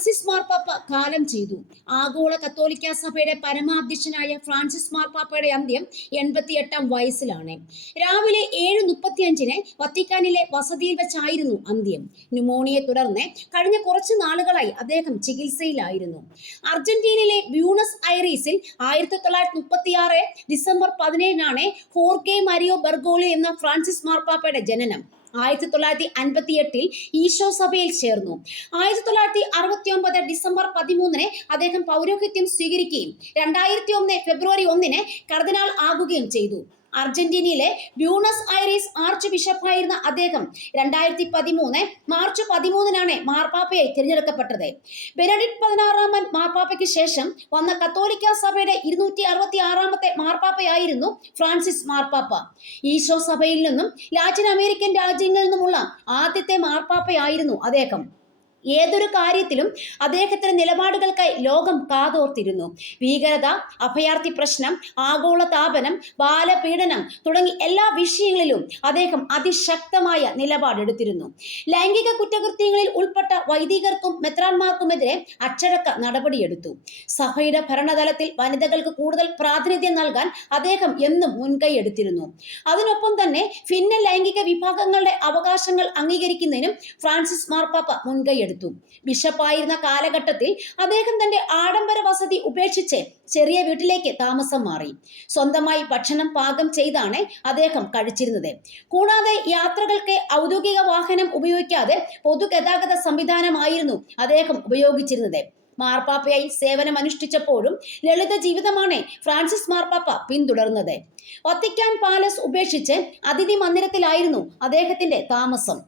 Francis മാർപ്പാപ്പ കാലം ചെയ്തു. ആഗോള കത്തോലിക്ക സഭയുടെ പരമാധ്യക്ഷനായ ഫ്രാൻസിസ് മാർപ്പാപ്പയുടെ അന്ത്യം 88-ാം വയസ്സിലാണ്. രാവിലെ 7:35 വത്തിക്കാനിലെ വസതിയിൽ വെച്ചായിരുന്നു അന്ത്യം. ന്യൂമോണിയെ തുടർന്ന് കഴിഞ്ഞ കുറച്ചു നാളുകളായി അദ്ദേഹം ചികിത്സയിലായിരുന്നു. അർജന്റീനയിലെ ബ്യൂണസ് ഐറീസിൽ 1936 ഡിസംബർ 17 ഹോർഗെ മരിയോ ബെർഗോളി എന്ന ഫ്രാൻസിസ് മാർപ്പാപ്പയുടെ ജനനം. 1958 ഈശോ സഭയിൽ ചേർന്നു. 1969 ഡിസംബർ 13 അദ്ദേഹം പൗരോഹിത്യം സ്വീകരിക്കുകയും 2001 ഫെബ്രുവരി 1 കർദിനാൾ ആകുകയും ചെയ്തു. അർജന്റീനയിലെ ബ്യൂണസ് ഐറീസ് ആർച്ച് ബിഷപ്പായിരുന്ന അദ്ദേഹം 2013 മാർച്ച് 13 മാർപ്പാപ്പയായി തിരഞ്ഞെടുക്കപ്പെട്ടത്. ബെനഡിക്ട് 16 മാർപ്പാപ്പയ്ക്ക് ശേഷം വന്ന കത്തോലിക്ക സഭയുടെ 266 മാർപ്പാപ്പയായിരുന്നു ഫ്രാൻസിസ് മാർപ്പാപ്പ. ഈശോ സഭയിൽ നിന്നും ലാറ്റിൻ അമേരിക്കൻ രാജ്യങ്ങളിൽ നിന്നുമുള്ള ആദ്യത്തെ മാർപ്പാപ്പയായിരുന്നു അദ്ദേഹം. ഏതൊരു കാര്യത്തിലും അദ്ദേഹത്തിന്റെ നിലപാടുകൾക്കായി ലോകം കാതോർത്തിരുന്നു. ഭീകരത, അഭയാർത്ഥി പ്രശ്നം, ആഗോള താപനം, ബാലപീഡനം തുടങ്ങി എല്ലാ വിഷയങ്ങളിലും അദ്ദേഹം അതിശക്തമായ നിലപാടെടുത്തിരുന്നു. ലൈംഗിക കുറ്റകൃത്യങ്ങളിൽ ഉൾപ്പെട്ട വൈദികർക്കും മെത്രാന്മാർക്കുമെതിരെ അച്ചടക്ക നടപടിയെടുത്തു. സഭയുടെ ഭരണതലത്തിൽ വനിതകൾക്ക് കൂടുതൽ പ്രാതിനിധ്യം നൽകാൻ അദ്ദേഹം എന്നും മുൻകൈ എടുത്തിരുന്നു. അതിനൊപ്പം തന്നെ ഭിന്ന ലൈംഗിക വിഭാഗങ്ങളുടെ അവകാശങ്ങൾ അംഗീകരിക്കുന്നതിനും ഫ്രാൻസിസ് മാർപ്പാപ്പ മുൻകൈ എടുത്തു. ബിഷപ്പായിരുന്ന കാലഘട്ടത്തിൽ അദ്ദേഹം തന്റെ ആഡംബര വസതി ഉപേക്ഷിച്ച് ചെറിയ വീട്ടിലേക്ക് താമസം മാറി. സ്വന്തമായി ഭക്ഷണം പാകം ചെയ്താണ് അദ്ദേഹം കഴിച്ചിരുന്നത്. കൂടാതെ യാത്രകൾക്ക് ഔദ്യോഗിക വാഹനം ഉപയോഗിക്കാതെ പൊതുഗതാഗത സംവിധാനമായിരുന്നു അദ്ദേഹം ഉപയോഗിച്ചിരുന്നത്. മാർപ്പാപ്പയായി സേവനമനുഷ്ഠിച്ചപ്പോഴും ലളിത ജീവിതമാണ് ഫ്രാൻസിസ് മാർപ്പാപ്പ പിന്തുടർന്നത്. വത്തിക്കാൻ പാലസ് ഉപേക്ഷിച്ച് അതിഥി മന്ദിരത്തിലായിരുന്നു അദ്ദേഹത്തിന്റെ താമസം.